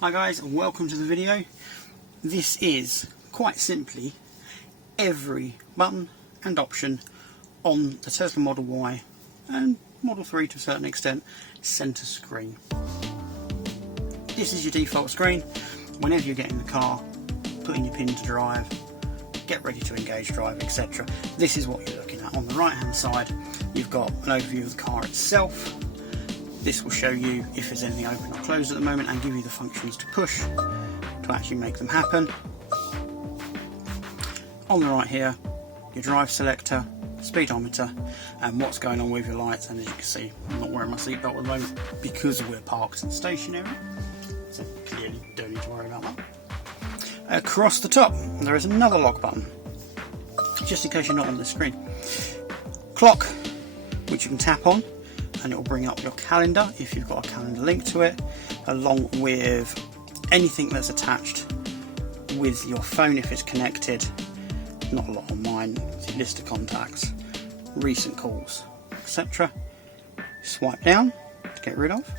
Hi guys, and welcome to the video. This is quite simply every button and option on the Tesla Model Y and Model 3 to a certain extent centre screen. This is your default screen. Whenever you get in the car, put in your pin to drive, get ready to engage drive, etc. This is what you're looking at. On the right hand side you've got an overview of the car itself. This will show you if there's anything open or closed at the moment and give you the functions to push to actually make them happen. On the right here, your drive selector, speedometer, and what's going on with your lights. And as you can see, I'm not wearing my seatbelt at the moment because we're parked and stationary, so clearly don't need to worry about that. Across the top there is another lock button, just in case you're not on the screen. Clock, which you can tap on, and it will bring up your calendar if you've got a calendar link to it, along with anything that's attached with your phone if it's connected. Not a lot on mine. List of contacts, recent calls, etc. Swipe down to get rid of.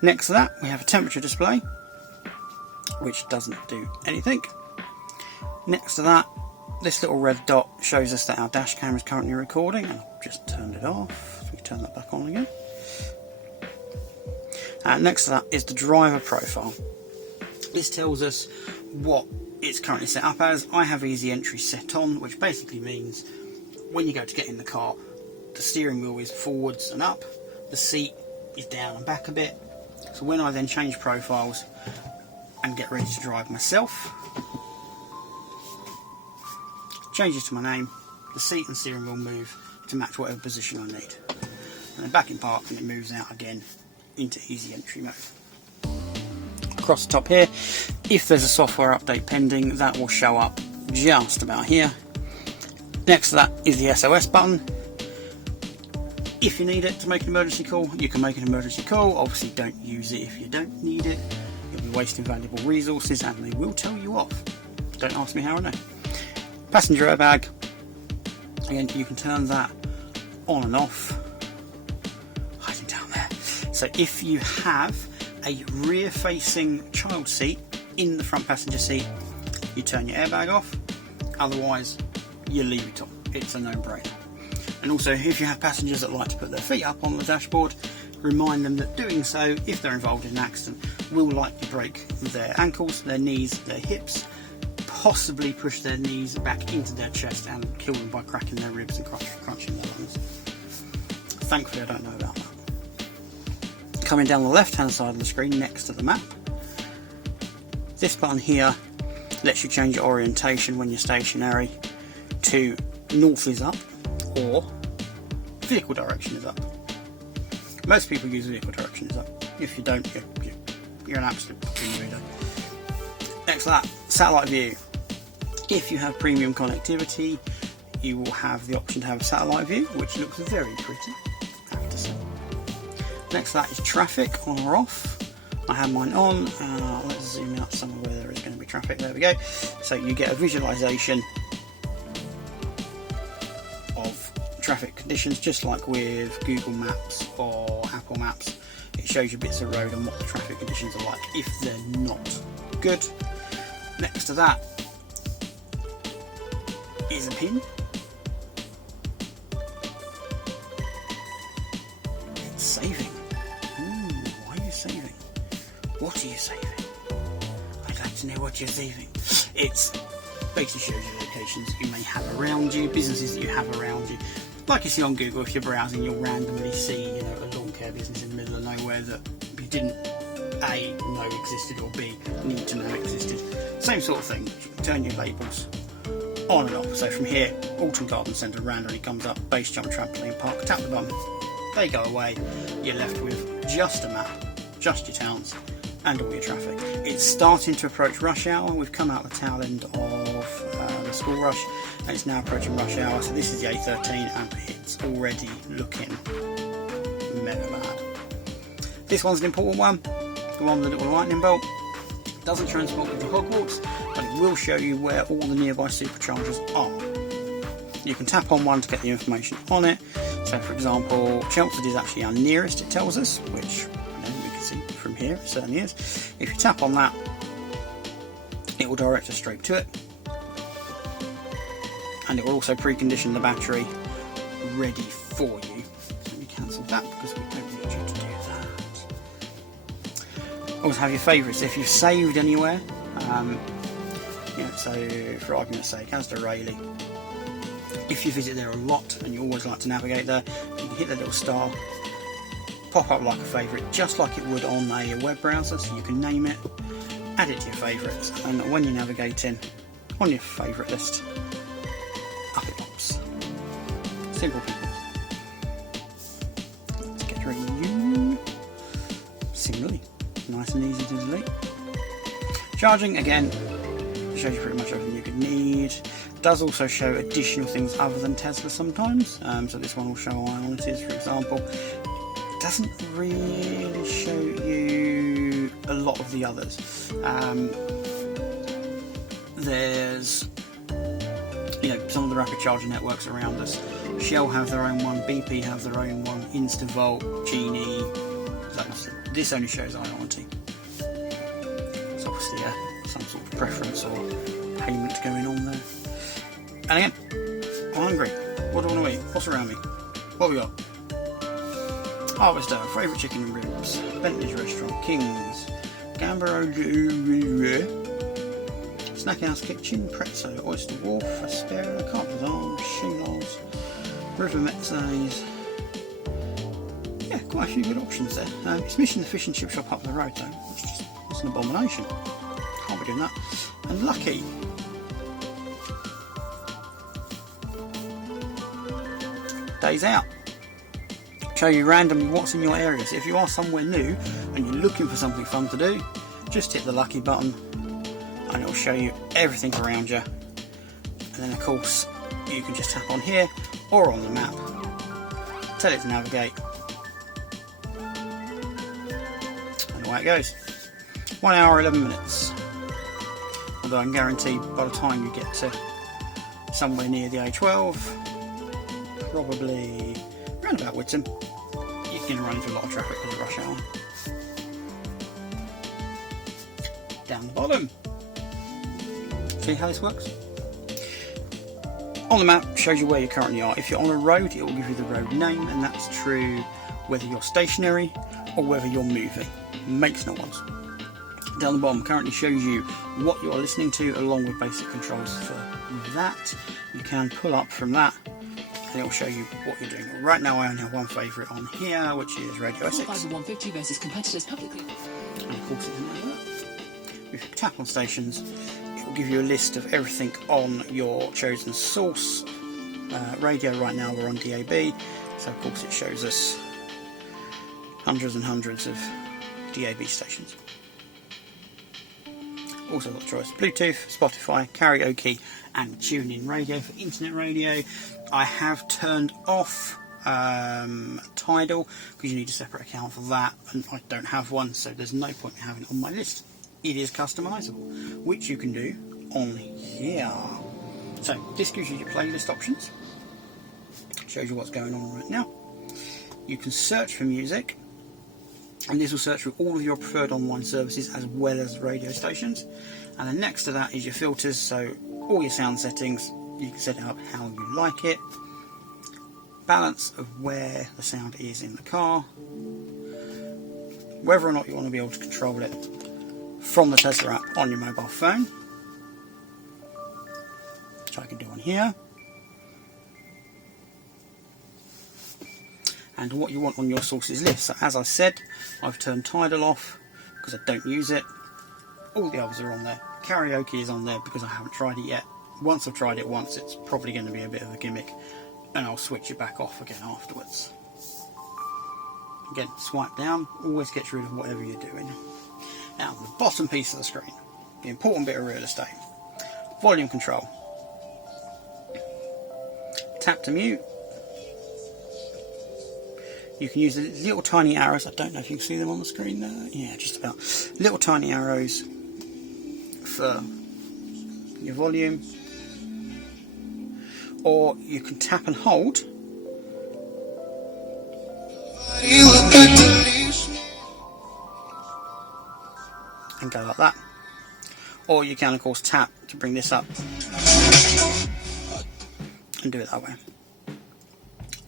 Next to that we have a temperature display, which doesn't do anything. Next to that, this little red dot shows us that our dash camera is currently recording, and I've just turned it off. We can turn that back on again. Next to that is the driver profile. This tells us what it's currently set up as. I have easy entry set on, which basically means when you go to get in the car, the steering wheel is forwards and up, the seat is down and back a bit. So when I then change profiles and get ready to drive myself, changes to my name, the seat and steering wheel move to match whatever position I need. And then back in park and it moves out again into easy entry mode. Across the top here, if there's a software update pending, that will show up just about here. Next to that is the SOS button. If you need it to make an emergency call, you can make an emergency call. Obviously don't use it if you don't need it. You'll be wasting valuable resources and they will tell you off. Don't ask me how I know. Passenger airbag. Again, you can turn that on and off. Hiding down there. So if you have a rear facing child seat in the front passenger seat, you turn your airbag off. Otherwise you leave it on. It's a no-brainer. And also, if you have passengers that like to put their feet up on the dashboard, remind them that doing so, if they're involved in an accident, will likely break their ankles, their knees, their hips, possibly push their knees back into their chest and kill them by cracking their ribs and crunching their lungs. Thankfully I don't know about that. Coming down the left hand side of the screen next to the map, this button here lets you change your orientation when you're stationary to north is up or vehicle direction is up. Most people use vehicle direction is up. If you don't, you're an absolute weirdo. Next to that, satellite view. If you have premium connectivity, you will have the option to have a satellite view, which looks very pretty, I have to say. Next to that is traffic, on or off. I have mine on. Let's zoom out somewhere where there is going to be traffic. There we go. So you get a visualization of traffic conditions, just like with Google Maps or Apple Maps. It shows you bits of road and what the traffic conditions are like if they're not good. Next to that is a pin. It's saving. Why are you saving? What are you saving? I'd like to know what you're saving. It's basically shows you locations you may have around you, businesses that you have around you. Like you see on Google, if you're browsing, you'll randomly see, a lawn care business in the middle of nowhere that you didn't A, know existed, or B, need to know existed. Same sort of thing. Turn your labels on and off. So from here, Alton Garden Centre randomly comes up, base jump trampoline park, tap the button, they go away, you're left with just a map, just your towns, and all your traffic. It's starting to approach rush hour. We've come out the tail end of the school rush, and it's now approaching rush hour. So this is the A13, and it's already looking mega bad. This one's an important one. The one with the little lightning bolt. Doesn't transport you to Hogwarts, but it will show you where all the nearby superchargers are. You can tap on one to get the information on it. So for example, Chelmsford is actually our nearest, it tells us, which you can see from here, it certainly is. If you tap on that, it will direct us straight to it, and it will also precondition the battery ready for you. Let me cancel that because we don't need you to do that. Also have your favourites. If you've saved anywhere, so for argument's sake, as to Rayleigh, if you visit there a lot and you always like to navigate there, you can hit the little star, pop up like a favourite, just like it would on a web browser, so you can name it, add it to your favourites, and when you're navigating on your favourite list, up it pops. Simple people. Let's get rid of you. Similarly, nice and easy to delete. Charging, again, shows you pretty much everything you could need. It does also show additional things other than Tesla sometimes, so this one will show Ionities, for example. It doesn't really show you a lot of the others. There's some of the rapid charging networks around us. Shell have their own one, BP have their own one, Instavolt, Genie. This only shows Ionity. It's obviously some sort of preference or payment going on there. And again, I'm hungry. What do I want to eat? What's around me? What have we got? Harvester, favourite chicken and ribs, Bentley's Restaurant, King's, Gambaro, Snack House Kitchen, Prezzo, Oyster Wharf, Aspera, Carpenter's Arms, Shingles, River Metzes. Yeah, quite a few good options there. It's missing the fish and chip shop up the road though. It's an abomination. Can't be doing that. And Lucky. Days out. Show you randomly what's in your area. So if you are somewhere new and you're looking for something fun to do, just hit the Lucky button and it will show you everything around you. And then of course you can just tap on here or on the map, tell it to navigate, and away it goes. 1 hour 11 minutes. Although I can guarantee by the time you get to somewhere near the A12, probably around about Whitton, you're going to run into a lot of traffic because of rush hour. Down the bottom. See how this works? On the map, shows you where you currently are. If you're on a road, it will give you the road name, and that's true whether you're stationary or whether you're moving. Makes no odds. Down the bottom currently shows you what you're listening to, along with basic controls for that. You can pull up from that and it will show you what you're doing. Right now I only have one favourite on here, which is Radio Essex. 150 versus competitors publicly. And of course it's like that. If you tap on stations, it will give you a list of everything on your chosen source. Radio right now we're on DAB, so of course it shows us hundreds and hundreds of DAB stations. Also got choice Bluetooth, Spotify, karaoke and tune-in radio for internet radio. I have turned off Tidal because you need a separate account for that, and I don't have one, so there's no point in having it on my list. It is customizable, which you can do on here. So this gives you your playlist options, shows you what's going on right now. You can search for music, and this will search through all of your preferred online services as well as radio stations. And then next to that is your filters, so all your sound settings, you can set it up how you like it. Balance of where the sound is in the car, whether or not you want to be able to control it from the Tesla app on your mobile phone, which I can do on here. And what you want on your sources list. So as I said, I've turned Tidal off because I don't use it. All the others are on there. Karaoke is on there because I haven't tried it yet. Once I've tried it once, it's probably going to be a bit of a gimmick, and I'll switch it back off again afterwards. Again, swipe down, always gets rid of whatever you're doing. Now, the bottom piece of the screen, the important bit of real estate. Volume control. Tap to mute. You can use the little tiny arrows. I don't know if you can see them on the screen there. Yeah, just about. Little tiny arrows for your volume. Or you can tap and hold. and go like that. Or you can of course tap to bring this up and do it that way.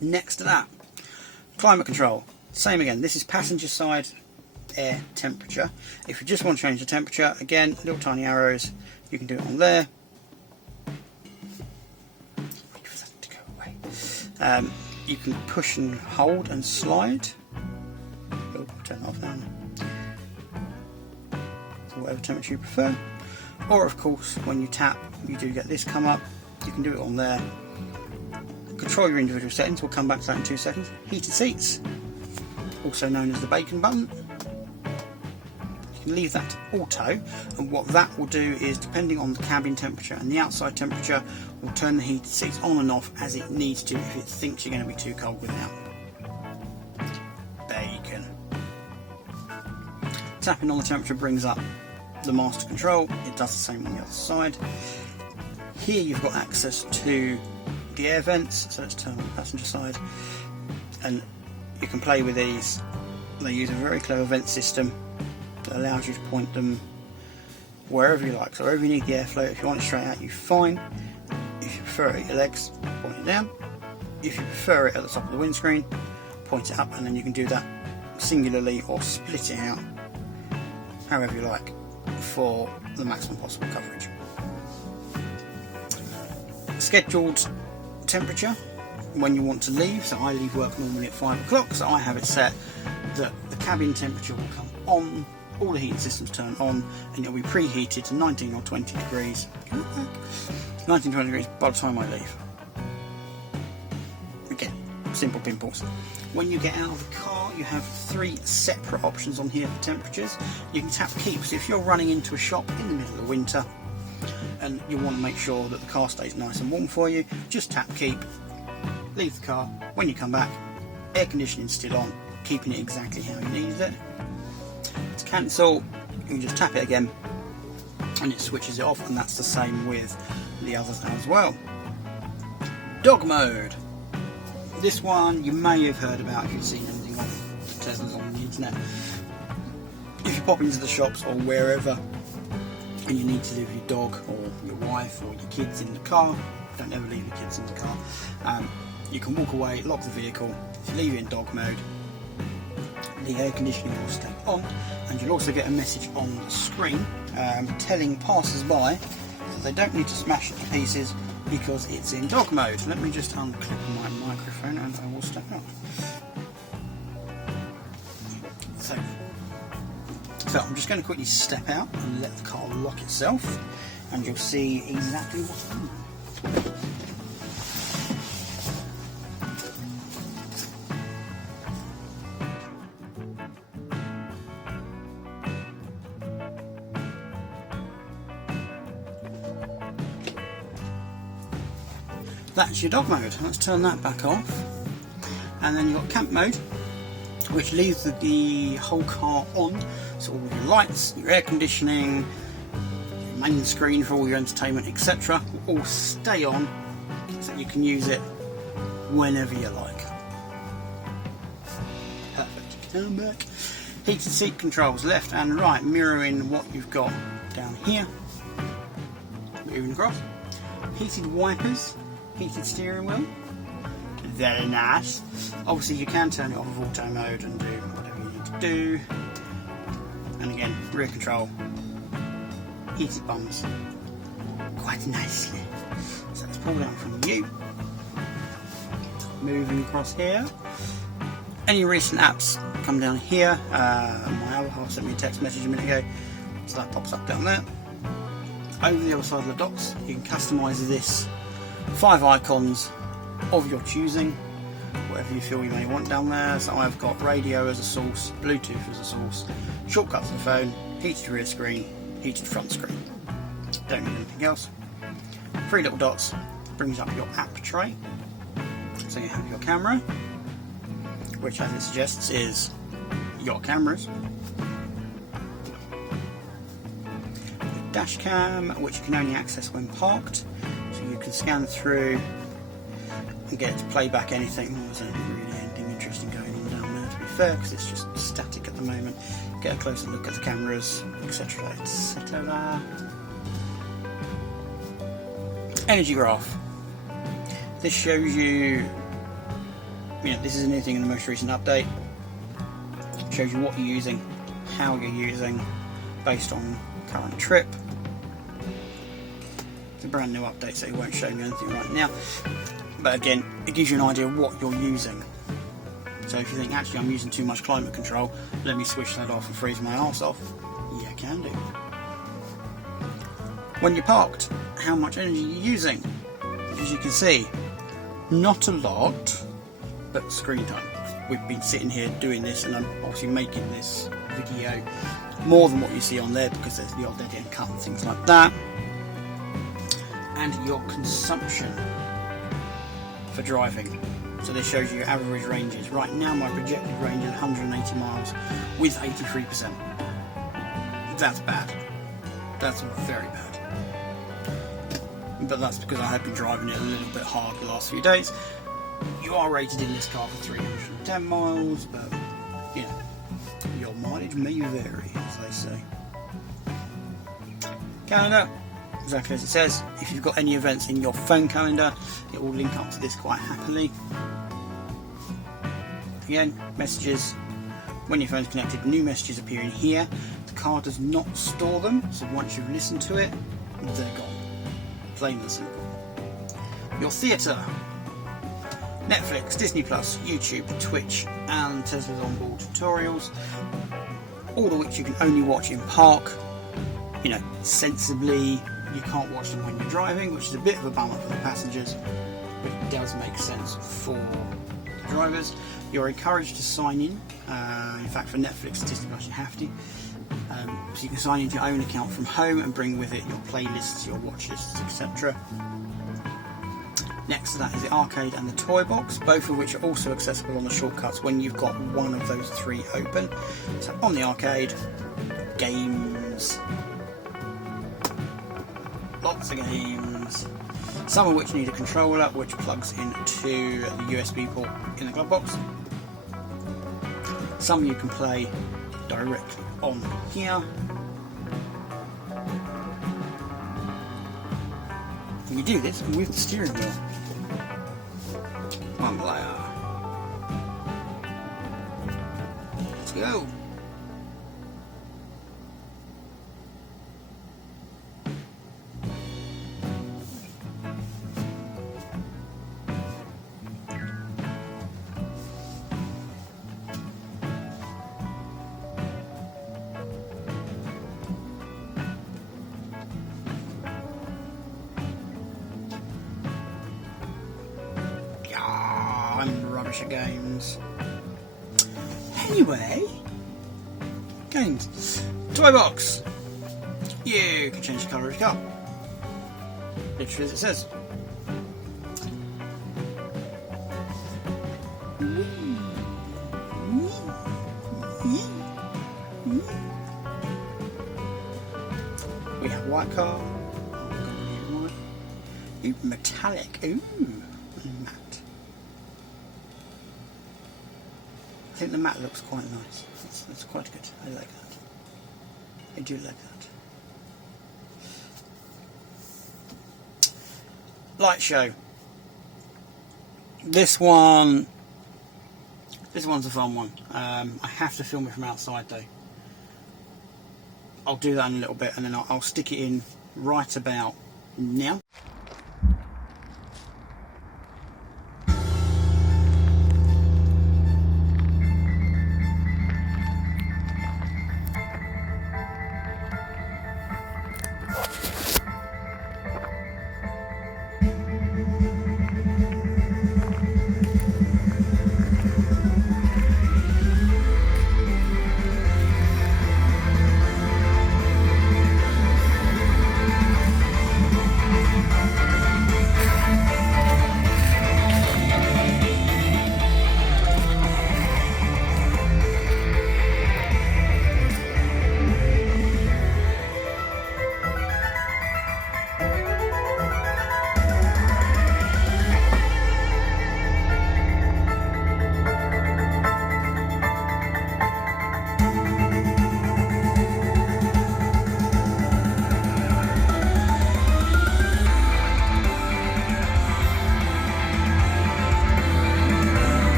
Next to that, climate control. Same again, this is passenger side air temperature. If you just want to change the temperature, again, little tiny arrows, you can do it on there. Wait for that to go away. You can push and hold and slide. Oh, turn that off now. So whatever temperature you prefer. Or of course, when you tap, you do get this come up. You can do it on there. Control your individual settings. We'll come back to that in 2 seconds. Heated seats, also known as the bacon button. You can leave that to auto, and what that will do is, depending on the cabin temperature and the outside temperature, will turn the heated seats on and off as it needs to if it thinks you're going to be too cold without. Bacon. Tapping on the temperature brings up the master control. It does the same on the other side. Here you've got access to the air vents, so let's turn on the passenger side, and you can play with these. They use a very clever vent system that allows you to point them wherever you like. So wherever you need the airflow, if you want it straight out, you're fine. If you prefer it at your legs, point it down. If you prefer it at the top of the windscreen, point it up, and then you can do that singularly or split it out however you like for the maximum possible coverage. Scheduled temperature when you want to leave. So I leave work normally at 5 o'clock, so I have it set that the cabin temperature will come on, all the heating systems turn on, and it'll be preheated to 19 or 20 degrees. 19 20 degrees by the time I leave. Again, simple pimples. When you get out of the car, you have 3 separate options on here for temperatures. You can tap keep, so if you're running into a shop in the middle of winter and you want to make sure that the car stays nice and warm for you, just tap keep, leave the car. When you come back, air conditioning's still on, keeping it exactly how you needed it. To cancel, you can just tap it again and it switches it off, and that's the same with the others as well. Dog mode. This one you may have heard about if you've seen anything on Tesla's on the internet. If you pop into the shops or wherever and you need to leave your dog or your wife or your kids in the car, don't ever leave your kids in the car. You can walk away, lock the vehicle, leave it in dog mode. The air conditioning will stay on, and you'll also get a message on the screen telling passers-by that they don't need to smash it to pieces because it's in dog mode. Let me just unclip my microphone and I will step out. So I'm just going to quickly step out and let the car lock itself, and you'll see exactly what's on there. That's your dog mode. Let's turn that back off. And then you've got camp mode, which leaves the whole car on. So all your lights, your air conditioning, your main screen for all your entertainment, etc. will all stay on, so you can use it whenever you like. Perfect. Come back. Heated seat controls, left and right, mirroring what you've got down here. Moving across. Heated wipers. Heated steering wheel, very nice. Obviously you can turn it off of auto mode and do whatever you need to do. And again, rear control, heated bums, quite nicely. So let's pull down from you. Moving across here. Any recent apps come down here. My other half sent me a text message a minute ago, so that pops up down there. Over the other side of the dots, you can customise this 5 icons of your choosing, whatever you feel you may want down there. So I've got radio as a source, Bluetooth as a source, shortcuts to the phone, heated rear screen, heated front screen. Don't need anything else. 3 little dots brings up your app tray. So you have your camera, which as it suggests is your cameras. The dash cam, which you can only access when parked. So you can scan through and get it to play back anything. There isn't really anything interesting going on down there, to be fair, because it's just static at the moment. get a closer look at the cameras, etc. etc. Energy graph. This shows you, this is a new thing in the most recent update. It shows you what you're using, how you're using, based on current trip. It's a brand new update, so it won't show me anything right now. But again, it gives you an idea of what you're using. So if you think, actually I'm using too much climate control, let me switch that off and freeze my arse off. Yeah, can do. When you're parked, how much energy you're using. As you can see, not a lot, but screen time. We've been sitting here doing this, and I'm obviously making this video more than what you see on there because there's the odd edit and cut and things like that. And your consumption for driving. So this shows you average ranges. Right now my projected range is 180 miles with 83%. That's bad. That's very bad. But that's because I have been driving it a little bit hard the last few days. You are rated in this car for 310 miles, but your mileage may vary, as they say. Calendar, exactly as it says. If you've got any events in your phone calendar, it will link up to this quite happily. Again, messages. When your phone's connected, new messages appear in here. The car does not store them, so once you've listened to it, they're gone. Plain and simple. Your theatre. Netflix, Disney+, YouTube, Twitch and Tesla's onboard tutorials, all of which you can only watch in park. Sensibly, you can't watch them when you're driving, which is a bit of a bummer for the passengers, but it does make sense for the drivers. You're encouraged to sign in. In fact, for Netflix and Disney+, you have to. So you can sign into your own account from home and bring with it your playlists, your watch lists, etc. Next to that is the arcade and the Toybox, both of which are also accessible on the shortcuts when you've got one of those three open. So on the arcade, games, lots of games, some of which need a controller which plugs into the USB port in the glove box. Some you can play directly on here. And you do this with the steering wheel. One player. Let's go. I'm rubbish at games. Anyway, games. Toybox. You can change the colour of your car. Literally as it says. We have white car. Ooh, metallic. Ooh, matte. I think the matte looks quite nice. That's quite good. I like that. I do like that. Lightshow. This one's a fun one. I have to film it from outside though. I'll do that in a little bit, and then I'll stick it in right about now.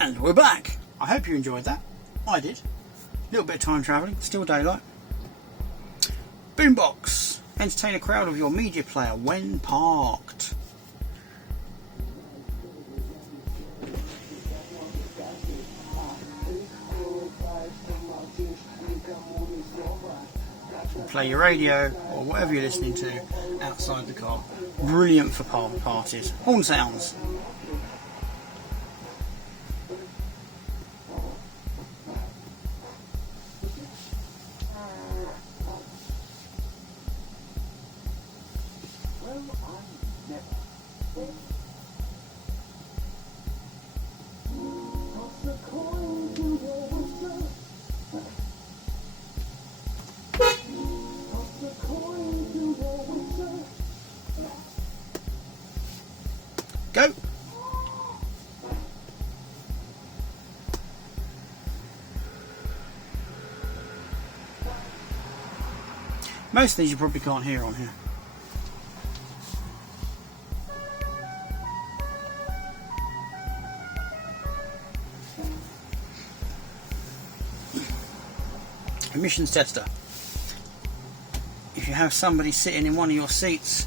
And we're back. I hope you enjoyed that. I did. A little bit of time travelling, still daylight. Boombox. Entertain a crowd of your media player when parked. Play your radio or whatever you're listening to outside the car. Brilliant for parties. Horn sounds. Go! Most of these you probably can't hear on here. Emissions tester. If you have somebody sitting in one of your seats,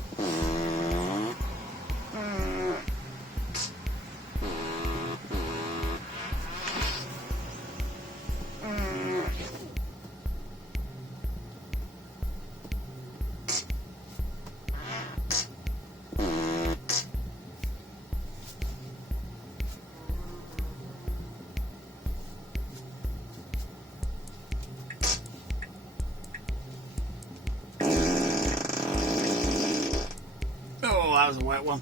oh, that was a wet one.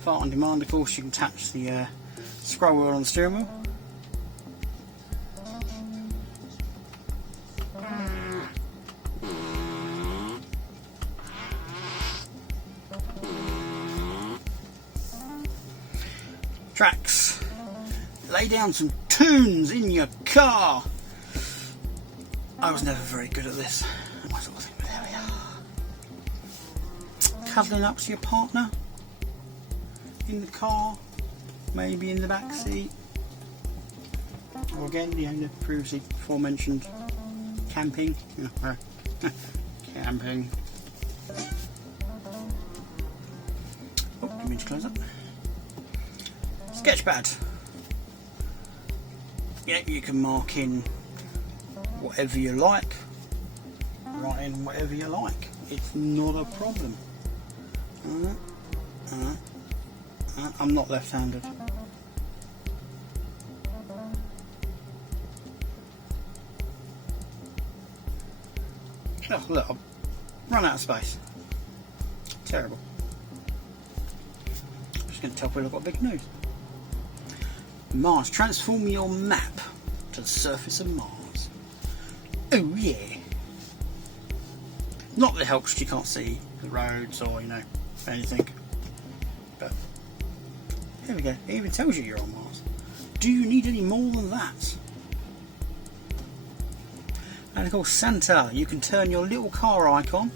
Fart on demand, of course, you can attach the scroll wheel on the steering wheel. Tracks. Lay down some tunes in your car. I was never very good at this. But there we are. Cuddling up to your partner in the car, maybe in the back seat, or again, the previously aforementioned camping. Camping. Oh, didn't mean to close up. Sketchpad. Yeah, you can mark in whatever you like, write in whatever you like. It's not a problem. I'm not left-handed. Oh, look, I've run out of space. Terrible. I'm just going to tell people I've got a big nose. Mars. Transform your map to the surface of Mars. Oh yeah. Not that it helps if you can't see the roads or, anything. But here we go. It even tells you you're on Mars. Do you need any more than that? And of course, Santa. You can turn your little car icon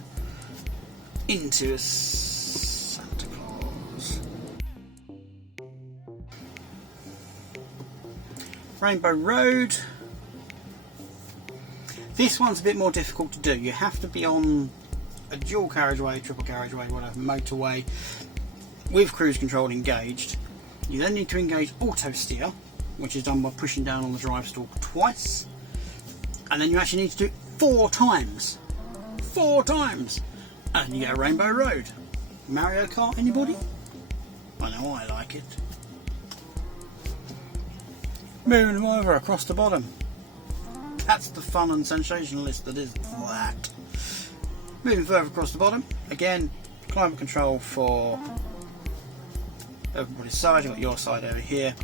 into a Santa Claus. Rainbow Road. This one's a bit more difficult to do. You have to be on a dual carriageway, triple carriageway, whatever, motorway, with cruise control engaged. You then need to engage auto steer, which is done by pushing down on the drive stalk twice. And then you actually need to do it 4 times. 4 times! And you get a Rainbow Road. Mario Kart, anybody? I know I like it. Moving them over across the bottom. That's the fun and sensationalist that is that. Moving further across the bottom, again, climate control for everybody's side. You've got your side over here,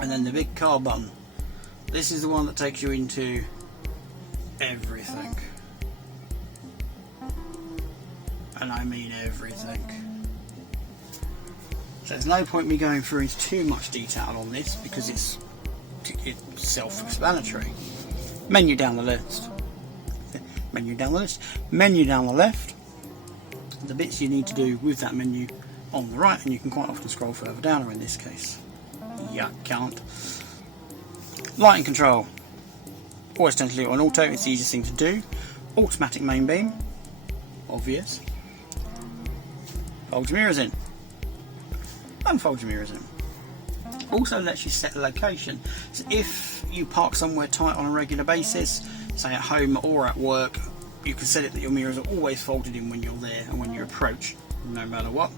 and then the big car button. This is the one that takes you into everything, and I mean everything. So there's no point me going through into too much detail on this because it's self-explanatory. Menu down the list. Menu down the list. Menu down the left. The bits you need to do with that menu on the right, and you can quite often scroll further down, or in this case, you can't. Lighting control. Always tend to leave it on auto, it's the easiest thing to do. Automatic main beam, obvious. Fold your mirrors in. Unfold your mirrors in. Also lets you set a location. So if you park somewhere tight on a regular basis, say at home or at work, you can set it that your mirrors are always folded in when you're there and when you approach, no matter what.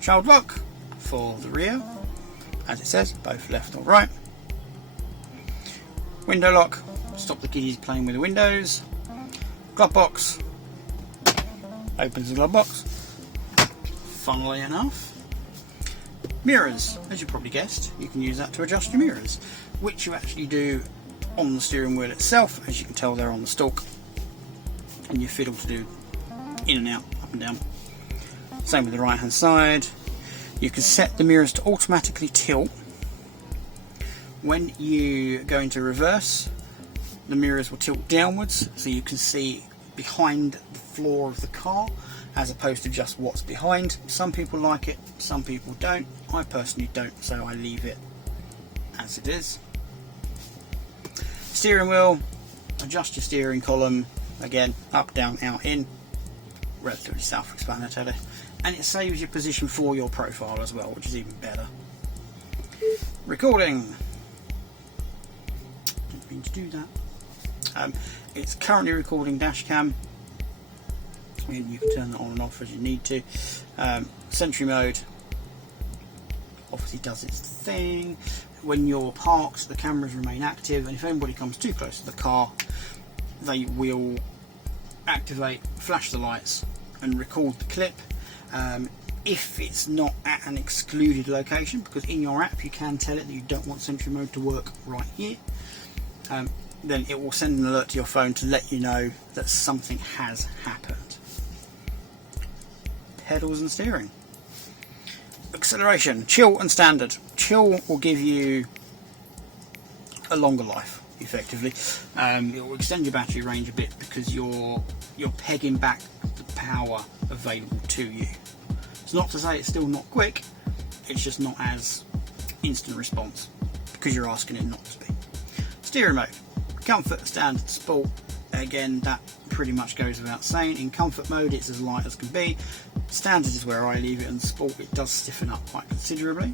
Child lock for the rear, as it says, both left or right. Window lock, stop the kiddies playing with the windows. Glove box, opens the glove box, funnily enough. Mirrors, as you probably guessed, you can use that to adjust your mirrors, which you actually do on the steering wheel itself. As you can tell, they're on the stalk, and you fiddle to do in and out, up and down. Same with the right hand side. You can set the mirrors to automatically tilt. When you go into reverse, the mirrors will tilt downwards, so you can see behind the floor of the car as opposed to just what's behind. Some people like it, some people don't. I personally don't, so I leave it as it is. Steering wheel, adjust your steering column, again, up, down, out, in, relatively self-explanatory, and it saves your position for your profile as well, which is even better. Recording, didn't mean to do that. It's currently recording dash cam. You can turn that on and off as you need to. Sentry mode obviously does its thing. When you're parked, the cameras remain active, and if anybody comes too close to the car, they will activate, flash the lights, and record the clip. If it's not at an excluded location, because in your app you can tell it that you don't want sentry mode to work right here, then it will send an alert to your phone to let you know that something has happened. Pedals and steering. Acceleration, chill and standard. Chill will give you a longer life, effectively. It will extend your battery range a bit because you're pegging back the power available to you. It's not to say it's still not quick, it's just not as instant response because you're asking it not to be. Steering mode. Comfort, standard, sport. Again, that pretty much goes without saying. In comfort mode, it's as light as can be. Standard is where I leave it, and sport, it does stiffen up quite considerably.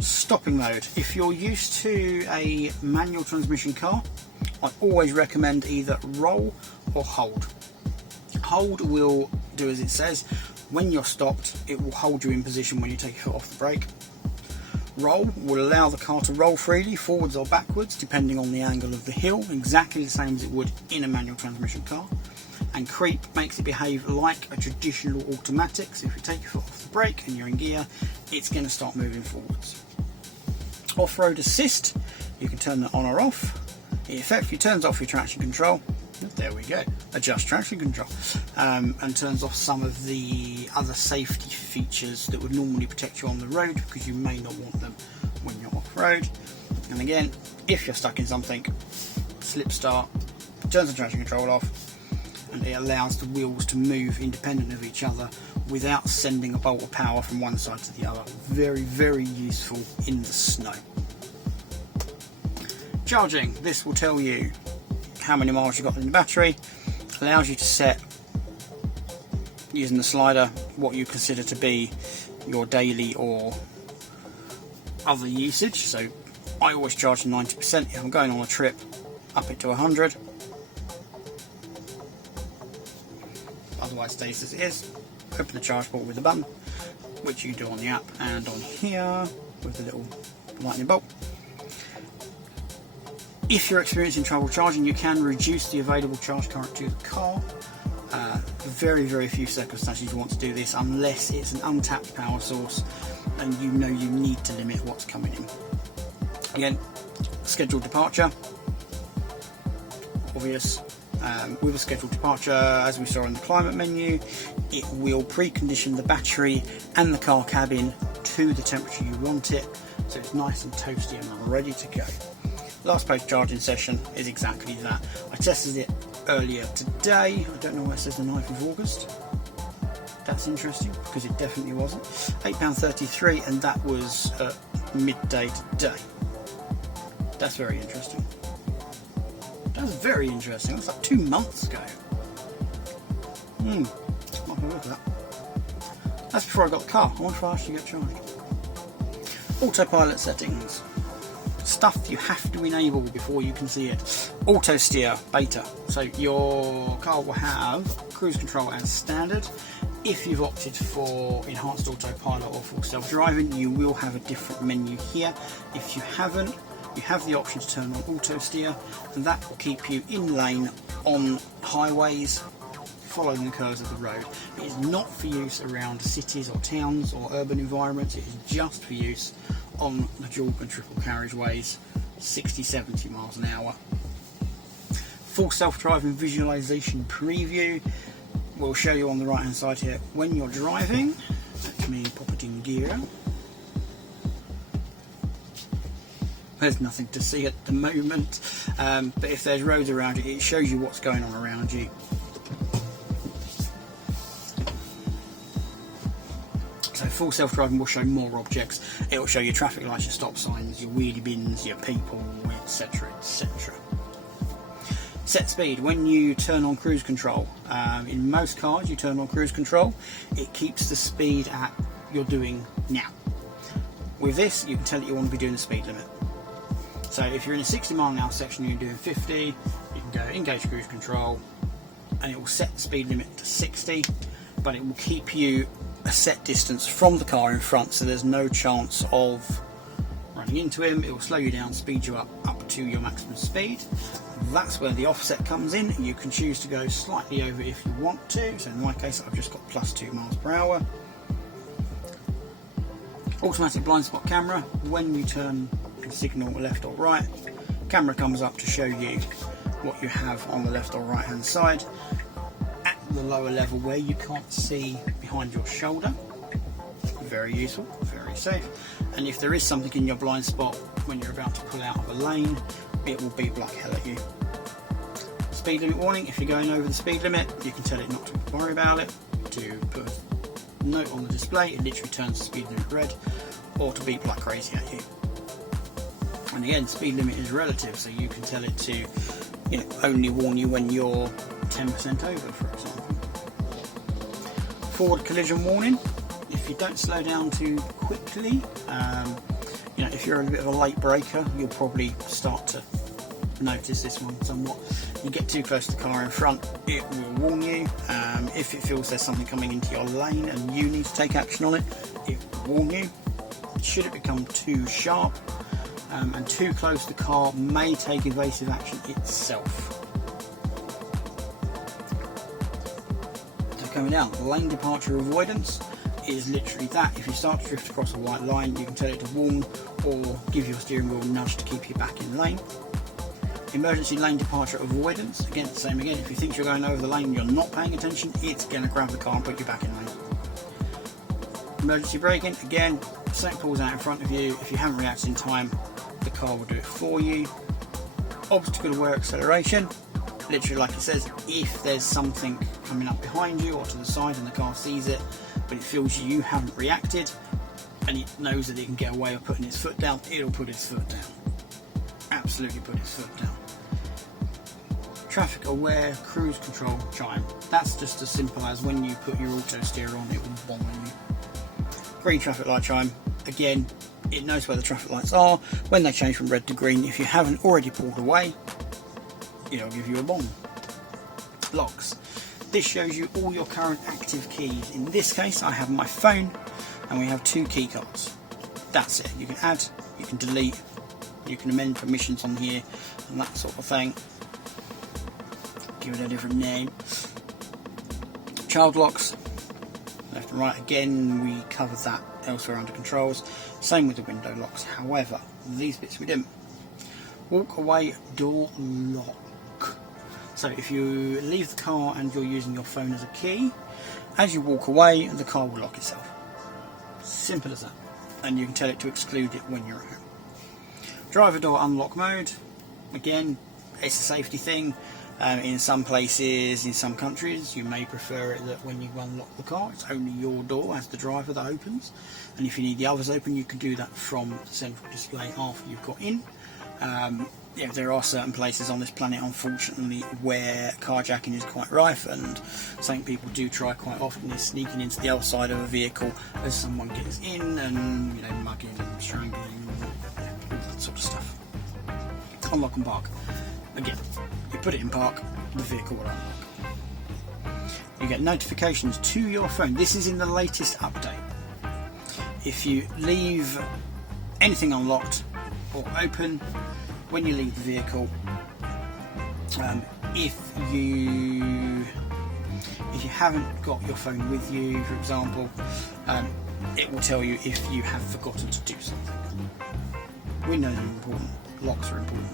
Stopping mode. If you're used to a manual transmission car, I always recommend either roll or hold. Hold will do as it says. When you're stopped, it will hold you in position when you take your foot off the brake. Roll will allow the car to roll freely, forwards or backwards, depending on the angle of the hill, exactly the same as it would in a manual transmission car. And creep makes it behave like a traditional automatic, so if you take your foot off the brake and you're in gear, it's going to start moving forwards. Off-road assist, you can turn that on or off. It effectively turns off your traction control. There we go, adjust traction control, and turns off some of the other safety features that would normally protect you on the road because you may not want them when you're off-road. And again, if you're stuck in something, slip start, turns the traction control off, and it allows the wheels to move independent of each other without sending a bolt of power from one side to the other. Very, very useful in the snow. Charging, this will tell you how many miles you've got in the battery, allows you to set, using the slider, what you consider to be your daily or other usage. So I always charge to 90%. If I'm going on a trip, up it to 100. Otherwise it stays as it is. Open the charge port with a button, which you do on the app and on here with the little lightning bolt. If you're experiencing trouble charging, you can reduce the available charge current to the car. Very, very few circumstances you want to do this unless it's an untapped power source and you know you need to limit what's coming in. Again, scheduled departure, obvious. With a scheduled departure, as we saw in the climate menu, it will precondition the battery and the car cabin to the temperature you want it, so it's nice and toasty and ready to go. Last post charging session is exactly that. I tested it earlier today. I don't know why it says the 9th of August. That's interesting, because it definitely wasn't. £8.33, and that was at midday today. That's very interesting. That's very interesting. It was like 2 months ago. Might have a look at that. That's before I got the car. I wonder if I actually get charged. Autopilot settings. Stuff you have to enable before you can see it. Auto steer beta. So your car will have cruise control as standard. If you've opted for enhanced autopilot or full self-driving, you will have a different menu here. If you haven't, you have the option to turn on auto steer, and that will keep you in lane on highways, following the curves of the road. It is not for use around cities or towns or urban environments. It is just for use on the dual and triple carriageways, 60-70 miles an hour. Full self-driving visualization preview will show you on the right hand side here when you're driving. Let me pop it in gear. There's nothing to see at the moment, but if there's roads around you, it shows you what's going on around you. So full self-driving will show more objects. It will show you traffic lights, your stop signs, your wheelie bins, your people, etc, etc. Set speed. When you turn on cruise control, in most cars you turn on cruise control, it keeps the speed at you're doing now. With this, you can tell it you want to be doing the speed limit. So if you're in a 60 mile an hour section and you're doing 50, you can go engage cruise control, and it will set the speed limit to 60, but it will keep you a set distance from the car in front, so there's no chance of running into him. It will slow you down, speed you up to your maximum speed. That's where the offset comes in. You can choose to go slightly over if you want to. So in my case, I've just got +2 miles per hour. Automatic blind spot camera. When you turn the signal left or right, camera comes up to show you what you have on the left or right hand side. At the lower level where you can't see behind your shoulder. Very useful, very safe. And if there is something in your blind spot when you're about to pull out of a lane, it will beep like hell at you. Speed limit warning. If you're going over the speed limit, you can tell it not to worry about it, to put a note on the display. It literally turns the speed limit red, or to beep like crazy at you. And again, speed limit is relative, so you can tell it to, only warn you when you're 10% over, for example. Forward collision warning. If you don't slow down too quickly, if you're a bit of a late braker, you'll probably start to notice this one somewhat. You get too close to the car in front, it will warn you. If it feels there's something coming into your lane and you need to take action on it, it will warn you. Should it become too sharp and too close, the car may take evasive action itself. So coming down, lane departure avoidance is literally that. If you start to drift across a white line, you can tell it to warn or give your steering wheel a nudge to keep you back in lane. Emergency lane departure avoidance, again, same again. If you think you're going over the lane and you're not paying attention, it's going to grab the car and put you back in lane. Emergency braking, again, something pulls out in front of you. If you haven't reacted in time, the car will do it for you. Obstacle aware acceleration, literally like it says, if there's something coming up behind you or to the side and the car sees it, but it feels you haven't reacted and it knows that it can get away with putting its foot down, it'll put its foot down. Absolutely put its foot down. Traffic aware cruise control chime. That's just as simple as when you put your auto steer on, it will bomb on you. Green traffic light chime. Again, it knows where the traffic lights are. When they change from red to green, if you haven't already pulled away, it'll give you a bomb. Locks. This shows you all your current active keys. In this case, I have my phone and we have 2 key cards. That's it. You can add, you can delete, you can amend permissions on here and that sort of thing. Give it a different name. Child locks, left and right. Again, we covered that elsewhere under controls. Same with the window locks. However, these bits we didn't. Walk away door lock. So if you leave the car and you're using your phone as a key, as you walk away, the car will lock itself. Simple as that. And you can tell it to exclude it when you're at home. Driver door unlock mode. Again, it's a safety thing. In some places, in some countries, you may prefer it that when you unlock the car, it's only your door as the driver that opens. And if you need the others open, you can do that from the central display after you've got in. Yeah, there are certain places on this planet, unfortunately, where carjacking is quite rife, and something people do try quite often is sneaking into the other side of a vehicle as someone gets in and, you know, mugging and strangling and all that sort of stuff. Unlock and park. Again, you put it in park, the vehicle will unlock. You get notifications to your phone. This is in the latest update. If you leave anything unlocked or open when you leave the vehicle, if you haven't got your phone with you, for example, it will tell you if you have forgotten to do something. Windows are important, locks are important.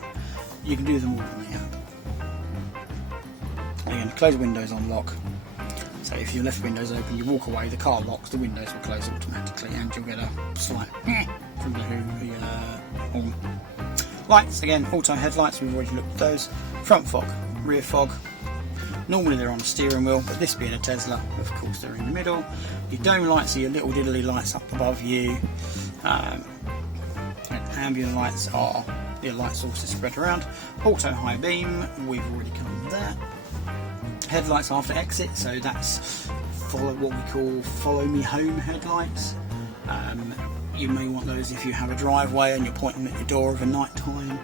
You can do them all on the app. Again, close windows on lock. So if you left windows open, you walk away, the car locks, the windows will close automatically, and you'll get a slight from the horn. Lights, again, auto headlights, we've already looked at those. Front fog, rear fog. Normally they're on the steering wheel, but this being a Tesla, of course they're in the middle. Your dome lights are your little diddly lights up above you. Ambient lights are your light sources spread around. Auto high beam, we've already covered that. Headlights after exit, so that's what we call follow me home headlights. You may want those if you have a driveway and you're pointing at your door of a night time.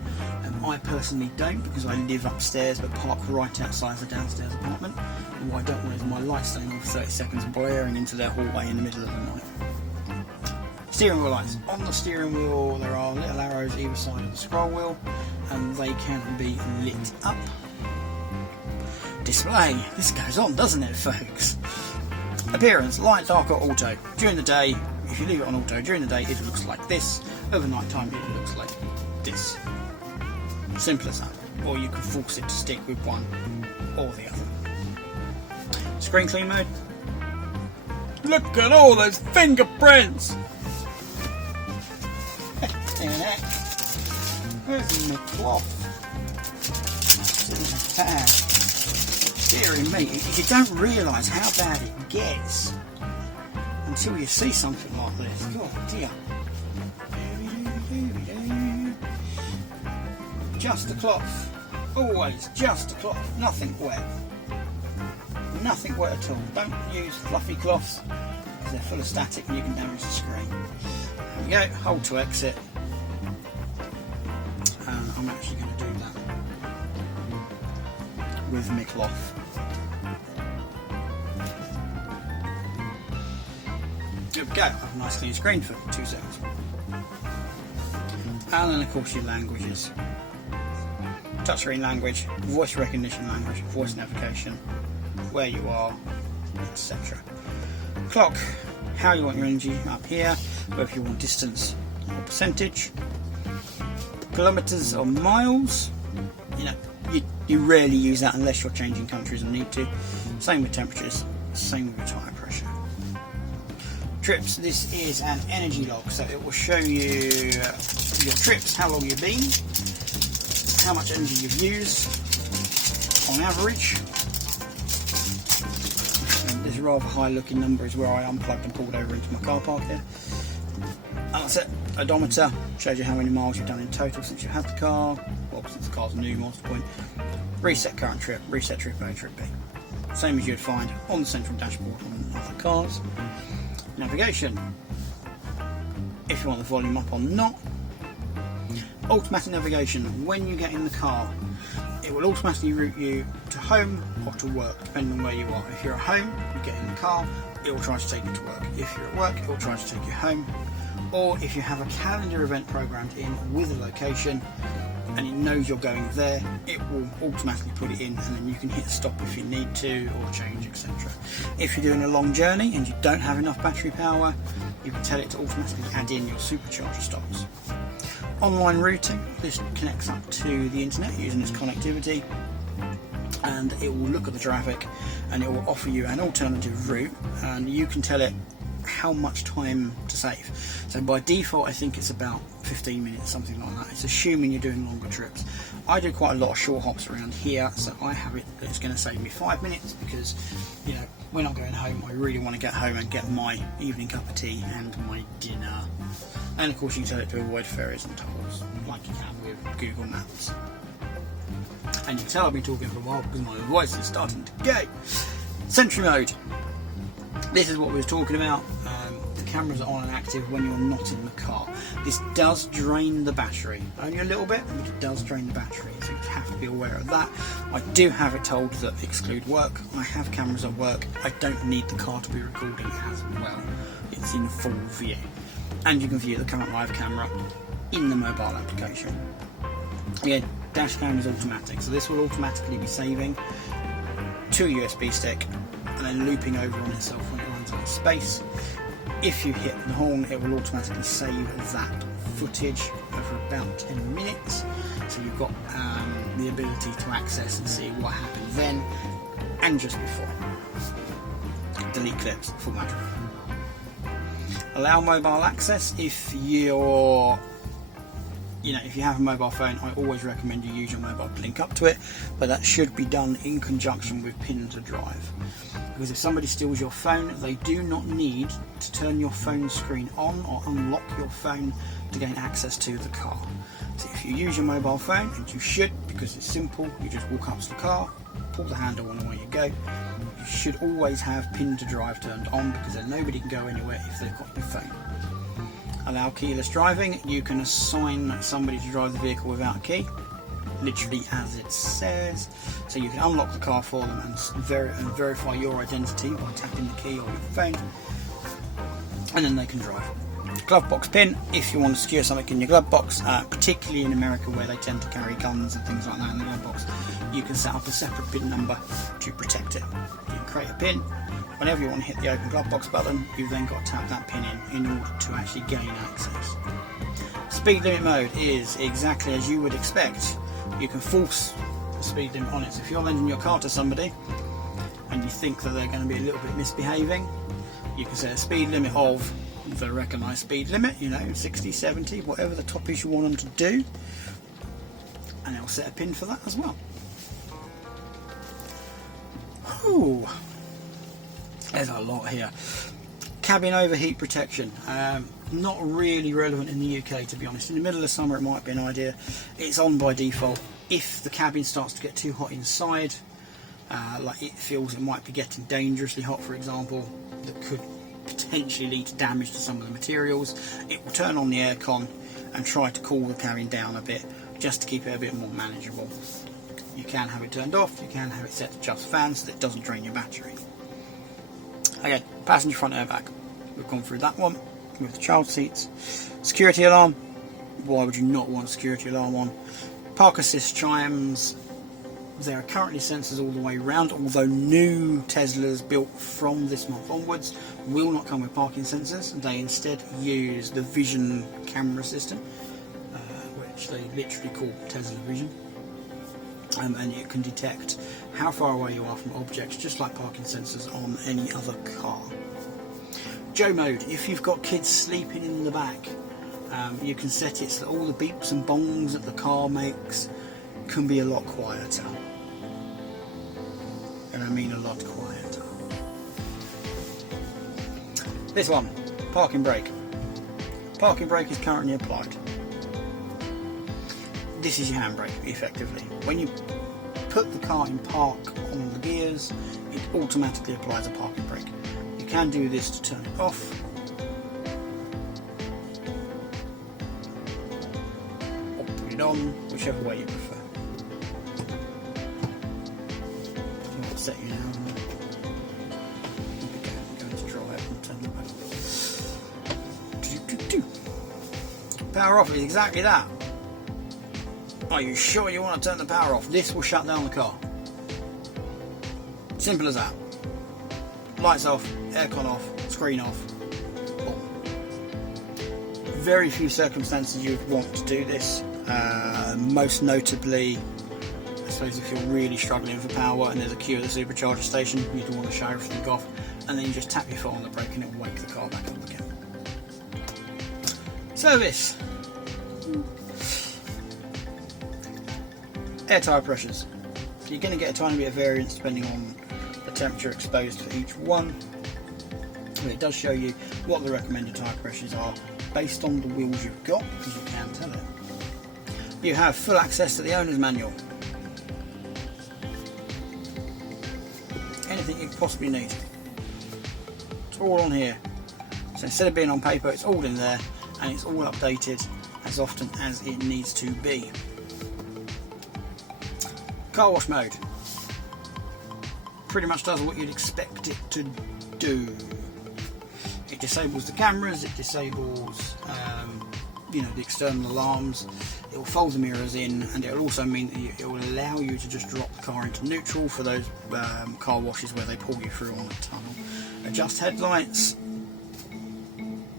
I personally don't, because I live upstairs but park right outside the downstairs apartment, and what I don't want is my light staying on for 30 seconds blaring into their hallway in the middle of the night. Steering wheel lights. On the steering wheel there are little arrows either side of the scroll wheel, and they can be lit up. Display. This goes on, doesn't it, folks? Appearance. Light, dark or auto. During the day, if you leave it on auto, during the day it looks like this. Over night time it looks like this. Simple as that. Or you can force it to stick with one or the other. Screen clean mode. Look at all those fingerprints! Where's my cloth? Dear me, you don't realise how bad it gets until you see something like this. God dear. Just a cloth. Always just a cloth. Nothing wet. Nothing wet at all. Don't use fluffy cloths because they're full of static and you can damage the screen. There we go. Hold to exit. I'm actually going to do that with my cloth. There we go. I have a nice clean screen for 2 seconds. And then of course your languages. Touchscreen language, voice recognition language, voice navigation, where you are, etc. Clock, how you want your energy up here, whether you want distance or percentage. Kilometres or miles, you know, you rarely use that unless you're changing countries and need to. Same with temperatures, same with your tyre pressure. Trips, this is an energy log, so it will show you your trips, how long you've been, how much energy you've used on average. And this rather high looking number is where I unplugged and pulled over into my car park here. And that's it. Odometer shows you how many miles you've done in total since you had the car, well, since the car's new, more to the point. Reset current trip, reset trip A, trip B. Same as you'd find on the central dashboard on other cars. Navigation, if you want the volume up or not. Automatic navigation, when you get in the car, it will automatically route you to home or to work, depending on where you are. If you're at home, you get in the car, it will try to take you to work. If you're at work, it will try to take you home. Or if you have a calendar event programmed in with a location and it knows you're going there, it will automatically put it in, and then you can hit stop if you need to, or change, etc. If you're doing a long journey and you don't have enough battery power, you can tell it to automatically add in your supercharger stops. Online routing, this connects up to the internet using its connectivity, and it will look at the traffic and it will offer you an alternative route, and you can tell it how much time to save. So by default I think it's about 15 minutes, something like that. It's assuming you're doing longer trips. I do quite a lot of short hops around here, so I have it that it's going to save me 5 minutes, because you know, when I'm going home I really want to get home and get my evening cup of tea and my dinner. And of course you can tell it to avoid ferries and tolls like you can with Google Maps. And you can tell I've been talking for a while because my voice is starting to go. Sentry mode. This is what we were talking about. The cameras are on and active when you're not in the car. This does drain the battery. Only a little bit, but it does drain the battery, so you have to be aware of that. I do have it told that exclude work. I have cameras at work. I don't need the car to be recording as well. It's in full view. And you can view the current live camera in the mobile application. Again, dash cam is automatic, so this will automatically be saving to a USB stick and then looping over on itself when it runs out of space. If you hit the horn, it will automatically save that footage over about 10 minutes, so you've got the ability to access and see what happened then and just before. Delete clips, format. Allow mobile access if you're, if you have a mobile phone. I always recommend you use your mobile to link up to it, but that should be done in conjunction with pin to drive. Because if somebody steals your phone, they do not need to turn your phone screen on or unlock your phone to gain access to the car. So if you use your mobile phone, and you should, because it's simple, you just walk up to the car, pull the handle and away you go. You should always have pin to drive turned on, because then nobody can go anywhere if they've got your phone. Allow keyless driving. You can assign somebody to drive the vehicle without a key, literally as it says. So you can unlock the car for them and verify your identity by tapping the key on your phone, and then they can drive. Glove box pin, if you want to secure something in your glove box, particularly in America where they tend to carry guns and things like that in the glove box, you can set up a separate pin number to protect it. You can create a pin. Whenever you want to hit the open glove box button, you've then got to tap that pin in order to actually gain access. Speed limit mode is exactly as you would expect. You can force the speed limit on it. So if you're lending your car to somebody and you think that they're going to be a little bit misbehaving, you can set a speed limit of the recognised speed limit, 60, 70, whatever the top is you want them to do, and it'll set a pin for that as well. Ooh, there's a lot here. Cabin overheat protection, not really relevant in the UK, to be honest. In the middle of summer it might be an idea. It's on by default. If the cabin starts to get too hot inside, like it feels it might be getting dangerously hot, for example, that could potentially lead to damage to some of the materials, it will turn on the aircon and try to cool the cabin down a bit, just to keep it a bit more manageable. You can have it turned off, you can have it set to just fan so that it doesn't drain your battery. Okay, passenger front airbag. We've gone through that one with the child seats. Security alarm. Why would you not want a security alarm on? Park assist chimes. There are currently sensors all the way around, although new Teslas built from this month onwards will not come with parking sensors. They instead use the Vision camera system, which they literally call Tesla Vision. And it can detect how far away you are from objects, just like parking sensors on any other car. Joe mode. If you've got kids sleeping in the back, you can set it so that all the beeps and bongs that the car makes can be a lot quieter. And I mean a lot quieter. This one, parking brake. Parking brake is currently applied. This is your handbrake, effectively. When you put the car in park on the gears, it automatically applies a parking brake. You can do this to turn it off, or put it on, whichever way you prefer. I'll set you now. I'm going to drive and turn the back. Power off is exactly that. Are you sure you want to turn the power off? This will shut down the car. Simple as that. Lights off, aircon off, screen off. Boom. Very few circumstances you would want to do this. Most notably, I suppose if you're really struggling for power and there's a queue at the supercharger station, you'd want to shut everything off and then you just tap your foot on the brake and it will wake the car back up again. Service. Air tyre pressures. So you're going to get a tiny bit of variance depending on the temperature exposed for each one, but it does show you what the recommended tyre pressures are based on the wheels you've got, because you can tell it. You have full access to the owner's manual. Anything you could possibly need. It's all on here. So instead of being on paper, it's all in there, and it's all updated as often as it needs to be. Car wash mode. Pretty much does what you'd expect it to do. It disables the cameras, it disables the external alarms, it will fold the mirrors in, and it will also mean that it will allow you to just drop the car into neutral for those car washes where they pull you through on a tunnel. Adjust headlights.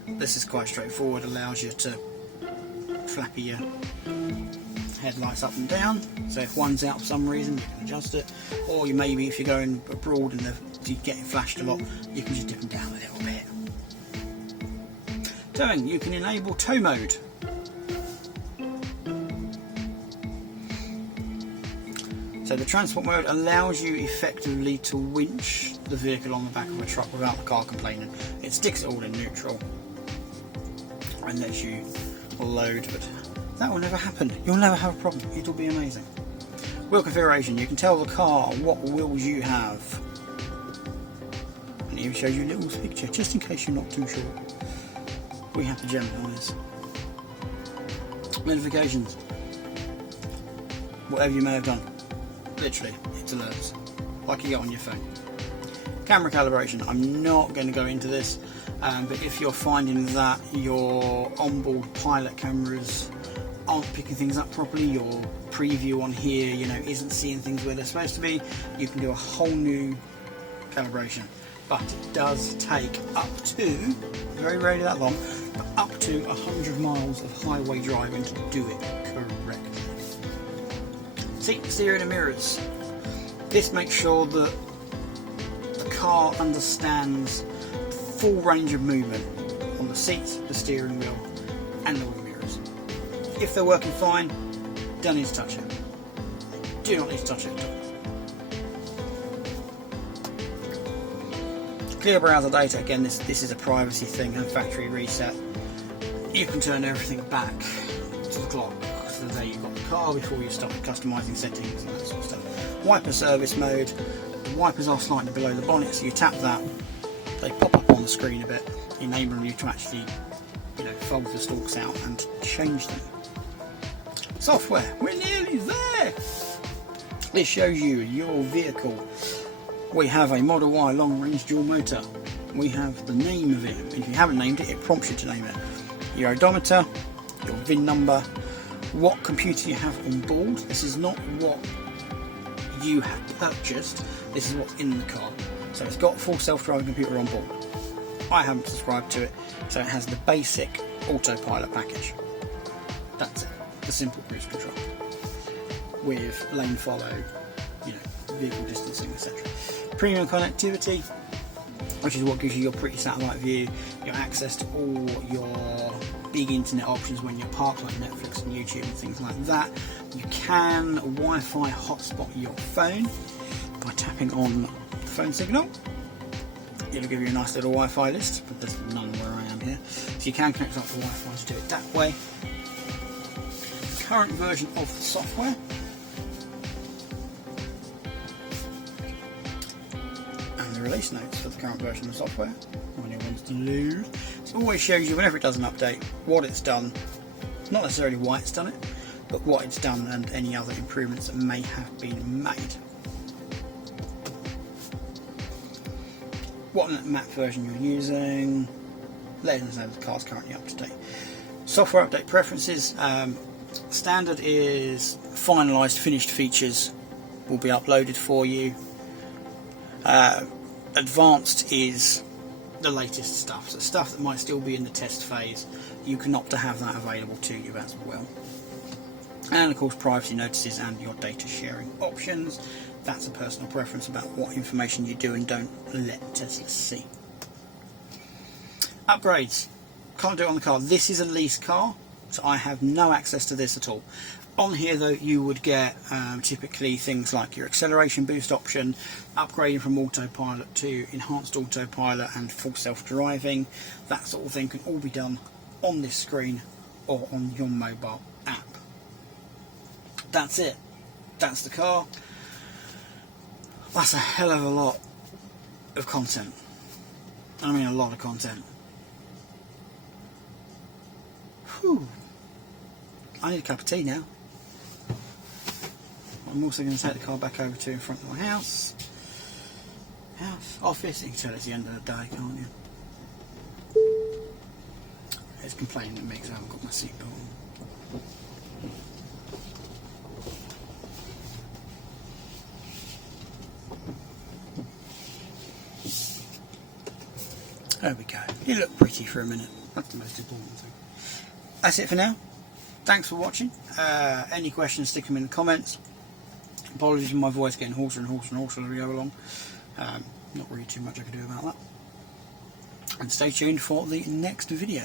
This is quite straightforward, allows you to flappy your headlights up and down, so if one's out for some reason you can adjust it, or you maybe, if you're going abroad and you're getting flashed a lot, you can just dip them down a little bit. Towing, you can enable tow mode. So the transport mode allows you effectively to winch the vehicle on the back of a truck without the car complaining. It sticks it all in neutral and lets you load, but that will never happen. You'll never have a problem. It'll be amazing. Wheel configuration. You can tell the car what wheels you have. And it even shows you a little picture, just in case you're not too sure. We have the Gemini's. Notifications. Whatever you may have done. Literally, it's alerts. Like you get on your phone. Camera calibration. I'm not going to go into this, but if you're finding that your onboard pilot cameras aren't picking things up properly, your preview on here, isn't seeing things where they're supposed to be, you can do a whole new calibration. But it does take up to, very rarely that long, but up to 100 miles of highway driving to do it correctly. Seat, steering and mirrors. This makes sure that the car understands the full range of movement on the seat, the steering wheel and the wing mirrors. If they're working fine, don't need to touch it. Do not need to touch it at all. Clear browser data, again this is a privacy thing and factory reset. You can turn everything back to the clock, so there you've got the car before you start customising settings and that sort of stuff. Wiper service mode, the wipers are slightly below the bonnet, so you tap that, they pop up on the screen a bit, enabling you to actually fold the stalks out and change them. Software, we're nearly there! This shows you your vehicle. We have a Model Y long range dual motor. We have the name of it. If you haven't named it, it prompts you to name it. Your odometer, your VIN number, what computer you have on board. This is not what you have purchased, this is what's in the car. So it's got a full self-driving computer on board. I haven't subscribed to it, so it has the basic autopilot package. That's it. The simple cruise control. With lane follow, vehicle distancing, etc. Premium connectivity, which is what gives you your pretty satellite view, your access to all your big internet options when you're parked, like Netflix and YouTube and things like that. You can Wi-Fi hotspot your phone by tapping on the phone signal. It'll give you a nice little Wi-Fi list, but there's none where I am here. So you can connect up to Wi-Fi to do it that way. Current version of the software. Release notes for the current version of the software when it wants to load. It always shows you whenever it does an update what it's done, not necessarily why it's done it, but what it's done and any other improvements that may have been made. What map version you're using, letting us know the car's currently up to date. Software update preferences. Standard is finalised finished features will be uploaded for you. Advanced is the latest stuff, so stuff that might still be in the test phase, you can opt to have that available to you as well. And of course privacy notices and your data sharing options. That's a personal preference about what information you do and don't let Tesla see. Upgrades. Can't do it on the car. This is a lease car, so I have no access to this at all. On here though, you would get typically things like your acceleration boost option, upgrading from autopilot to enhanced autopilot and full self-driving. That sort of thing can all be done on this screen or on your mobile app. That's it. That's the car. That's a hell of a lot of content. I mean a lot of content. Whew. I need a cup of tea now. I'm also going to take the car back over to in front of my house. Office. You can tell it's the end of the day, can't you? It's complaining at me because I haven't got my seatbelt on. There we go. You look pretty for a minute. That's the most important thing. That's it for now. Thanks for watching. Any questions, stick them in the comments. Apologies for my voice getting hoarser and hoarser and hoarser as we go along. Not really too much I can do about that. And stay tuned for the next video.